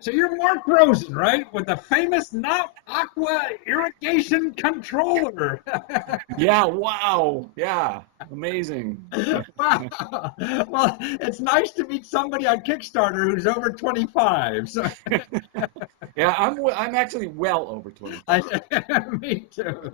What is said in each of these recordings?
So you're Mark Rosen, right? With the famous NetAqua irrigation controller. Yeah, wow. Yeah, amazing. Wow. Well, it's nice to meet somebody on Kickstarter who's over 25. So Yeah, I'm actually well over 25. I, me too.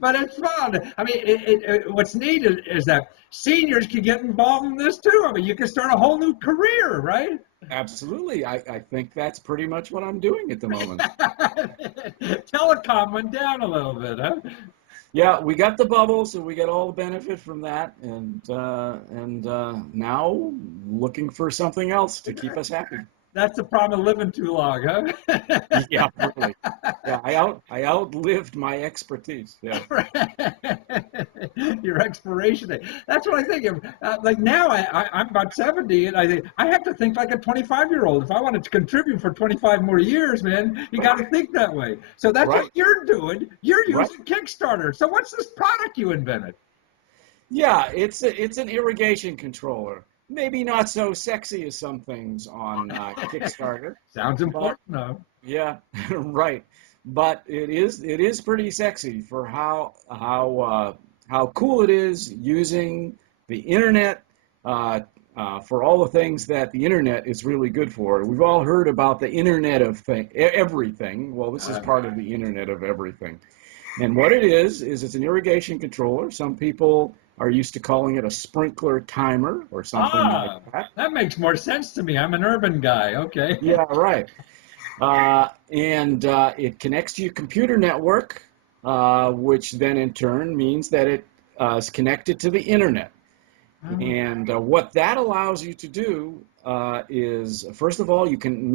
But it's fun. I mean, what's neat is that seniors can get involved in this too. I mean, you can start a whole new career, right? Absolutely. I think that's pretty much what I'm doing at the moment. Telecom went down a little bit, huh? Yeah, we got the bubble, so we get all the benefit from that, and now looking for something else to keep us happy. That's the problem of living too long, huh? Yeah, really. Yeah, I outlived my expertise. Yeah. Your expiration date. That's what I think of. Like now, I'm about 70, and I think I have to think like a 25-year-old. If I wanted to contribute for 25 more years, man, you got to think that way. So that's what Right, you're doing. You're right. using Kickstarter. So what's this product you invented? Yeah, it's an irrigation controller. Maybe not so sexy as some things on Kickstarter, Sounds but important, though. yeah, right. But it is pretty sexy for how cool it is using the internet for all the things that the internet is really good for. We've all heard about the internet of everything. Well, this is part of the internet of everything. And what it is it's an irrigation controller. Some people are used to calling it a sprinkler timer or something like Ah, that. that makes more sense to me. I'm an urban guy. Okay. Yeah, right. And it connects to your computer network, which then in turn means that it is connected to the internet. And what that allows you to do is, first of all, you can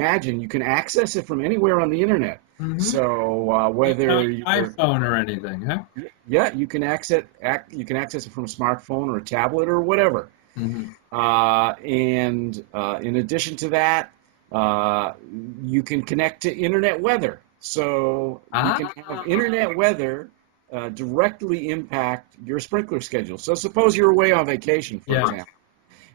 access it from anywhere on the internet. Mm-hmm. So Not whether you're, iPhone or anything, huh? yeah, you can access it from a smartphone or a tablet or whatever. Mm-hmm. And in addition to that, uh, you can connect to internet weather. So you can have Ah, internet weather directly impact your sprinkler schedule. So suppose you're away on vacation, for yeah. example,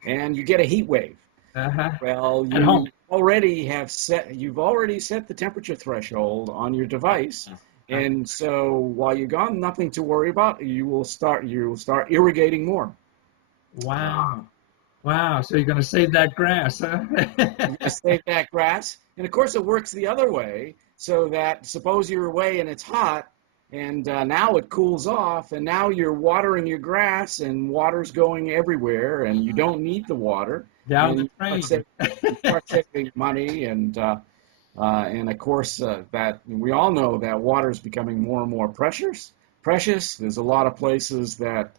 and you get a heat wave. Uh-huh. Well, At home. you've already set the temperature threshold on your device, and so while you're gone, nothing to worry about. You will start irrigating more. Wow. Wow. So you're going to save that grass, huh? You're going to save that grass. And of course, it works the other way, so that suppose you're away and it's hot, and now it cools off, and now you're watering your grass, and water's going everywhere, and you don't need the water, Down and the drain. you start saving money, and of course, that we all know that water is becoming more and more precious. Precious. There's a lot of places that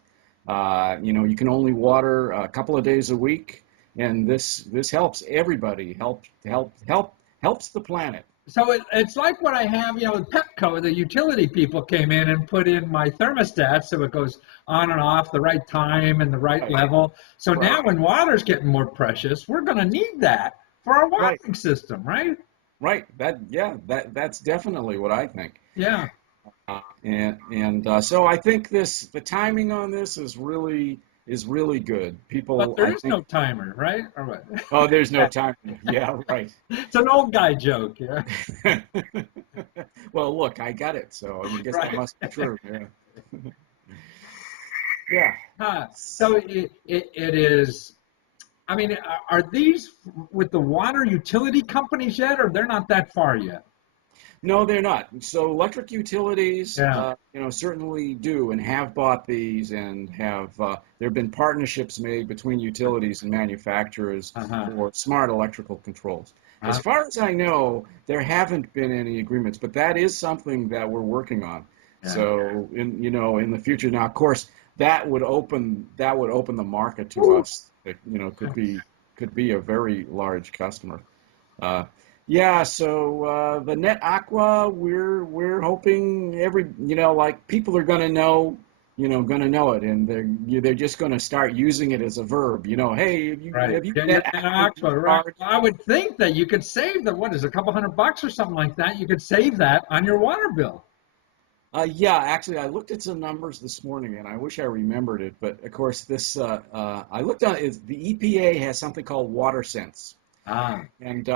you can only water a couple of days a week, and this helps everybody. Helps the planet. So it's like what I have, with Pepco. The utility people came in and put in my thermostat so it goes on and off the right time and the right Right. level. So Right. now when water's getting more precious, we're going to need that for our Right. watering system, right? Right. That's definitely what I think. Yeah. And so I think the timing on this is really good. But People, there I is think. no timer, right? Or what? Oh, there's no time. Yeah, right. It's an old guy joke, yeah. Well, look, I got it, so I guess that Right. must be true. Yeah. Yeah. So it is. I mean, are these with the water utility companies yet, or they're not that far yet? No, they're not. So electric utilities, Yeah. certainly do and have bought these, and there have been partnerships made between utilities and manufacturers Uh-huh. for smart electrical controls. As Uh, far as I know, there haven't been any agreements, but that is something that we're working on. yeah. So in the future, now of course that would open the market to us. That, could be a very large customer. Uh, yeah, so the NetAqua, we're hoping like people are going to know it, and they're just going to start using it as a verb. Hey, Right. have you Get your NetAqua Oxford, your right. card? Well, I would think that you could save the, what is it, a couple $100 or something like that. You could save that on your water bill. Yeah, actually, I looked at some numbers this morning, and I wish I remembered it. But of course, I looked on the EPA has something called WaterSense, Ah, And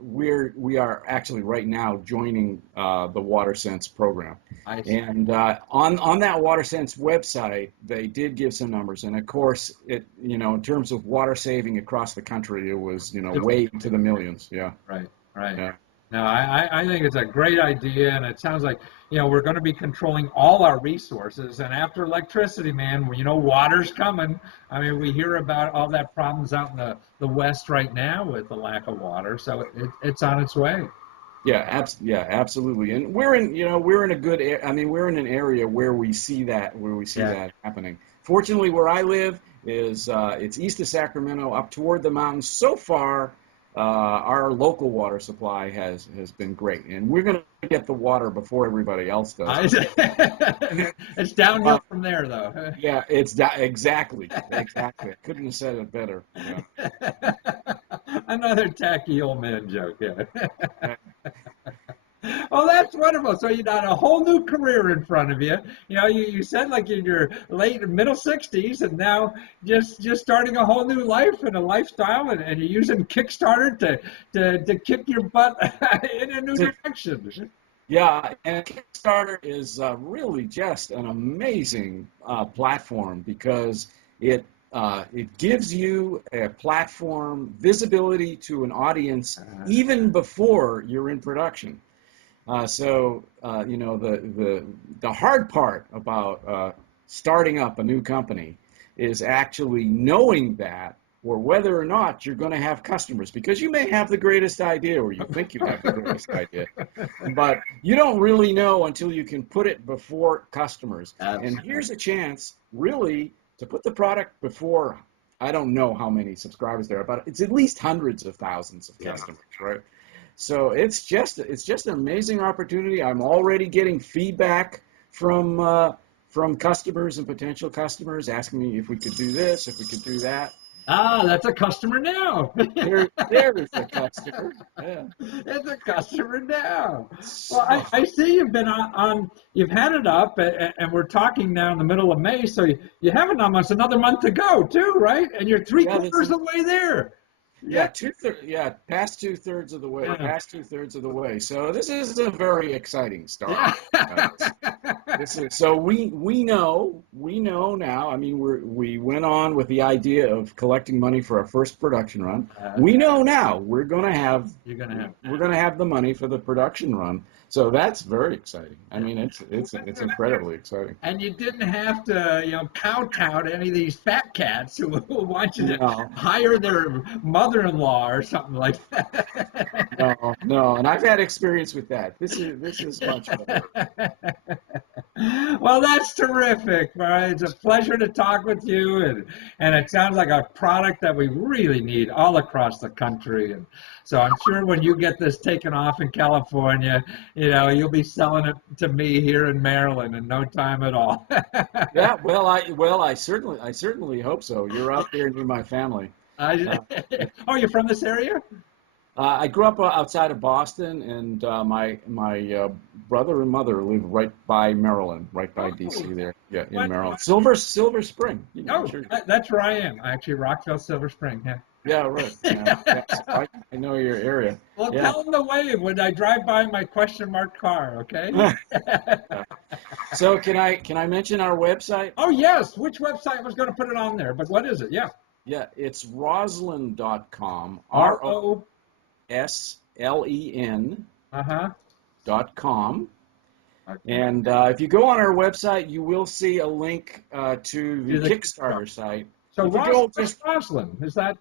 we are actually right now joining the WaterSense program. I see. And on that WaterSense website, they did give some numbers. And of course, in terms of water saving across the country, it was, way into the millions. Yeah. Right, right. Yeah. No, I think it's a great idea, and it sounds like, we're going to be controlling all our resources. And after electricity, man, water's coming. I mean, we hear about all that problems out in the West right now with the lack of water, so it's on its way. Yeah, absolutely. And we're in a good, I mean, we're in an area where we see Yeah. that happening. Fortunately, where I live is it's east of Sacramento, up toward the mountains. So far, our local water supply has been great, and we're going to get the water before everybody else does. It's downhill Uh, from there, though. yeah, exactly. I couldn't have said it better. Yeah. Another tacky old man joke, yeah. Yeah. Well, that's wonderful. So you got a whole new career in front of you. You said like in your late middle 60s, and now just starting a whole new life and a lifestyle, and you're using Kickstarter to kick your butt in a new direction. Yeah, and Kickstarter is really just an amazing platform because it gives you a platform visibility to an audience even before you're in production. The hard part about starting up a new company is actually knowing that, or whether or not you're going to have customers, because you may have the greatest idea, or you think you have the greatest idea, but you don't really know until you can put it before customers. And here's a chance, really, to put the product before, I don't know how many subscribers there are, but it's at least hundreds of thousands of customers, right? So it's just an amazing opportunity. I'm already getting feedback from customers and potential customers asking me if we could do this, if we could do that. Ah, that's a customer now. There is a customer. Yeah. It's a customer now. Well, So, I see you've been you've had it up, and we're talking now in the middle of May, so you have it almost another month to go, too, right? And you're three-quarters of the way there. Yeah, past 2/3 of the way, Yeah. past 2/3 of the way. So this is a very exciting start. Yeah. So we know now. I mean, we went on with the idea of collecting money for our first production run. We know now we're gonna have the money for the production run. So that's very exciting. I mean, it's incredibly exciting. And you didn't have to, kowtow to any of these fat cats who want you to hire their mother-in-law or something like that. No, and I've had experience with that. This is much better. Well, that's terrific. It's a pleasure to talk with you, and it sounds like a product that we really need all across the country. And so I'm sure when you get this taken off in California, you'll be selling it to me here in Maryland in no time at all. Yeah, I certainly hope so. You're out there near my family. Oh, you're from this area? I grew up outside of Boston, and my brother and mother live right by Maryland, right by D.C. there. Yeah, in Maryland. Silver Spring. Sure. That's where I am. Actually, Rockville, Silver Spring. Yeah. Yeah, right. Yeah, so I know your area. Well, tell them to wave when I drive by my question mark car, okay? So can I mention our website? Oh, yes. Which website was going to put it on there? But what is it? Yeah. Yeah, it's Roslyn.com. ROSLEN.com. Okay. And if you go on our website, you will see a link to the Kickstarter site. So Roslyn, is that?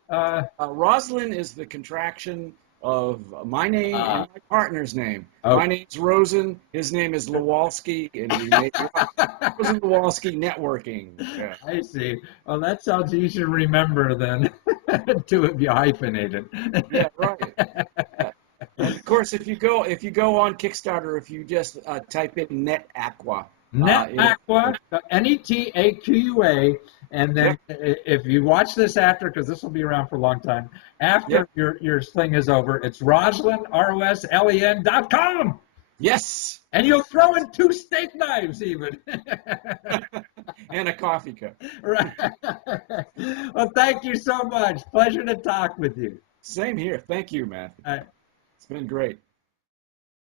Roslyn is the contraction of my name and my partner's name. Oh. My name's Rosen. His name is Lewalski, and we make Rosen Lewalski Networking. Yeah. I see. Well, that sounds easier to remember than two of you hyphenated. Yeah, right. And of course, if you go on Kickstarter, if you just type in NetAqua. NetAqua, NETAQUA, and then if you watch this after, because this will be around for a long time, after your thing is over, it's Roslyn, ROSLEN.com. Yes. And you'll throw in 2 steak knives even. And a coffee cup. Right. Well, thank you so much. Pleasure to talk with you. Same here. Thank you, man. All right. It's been great.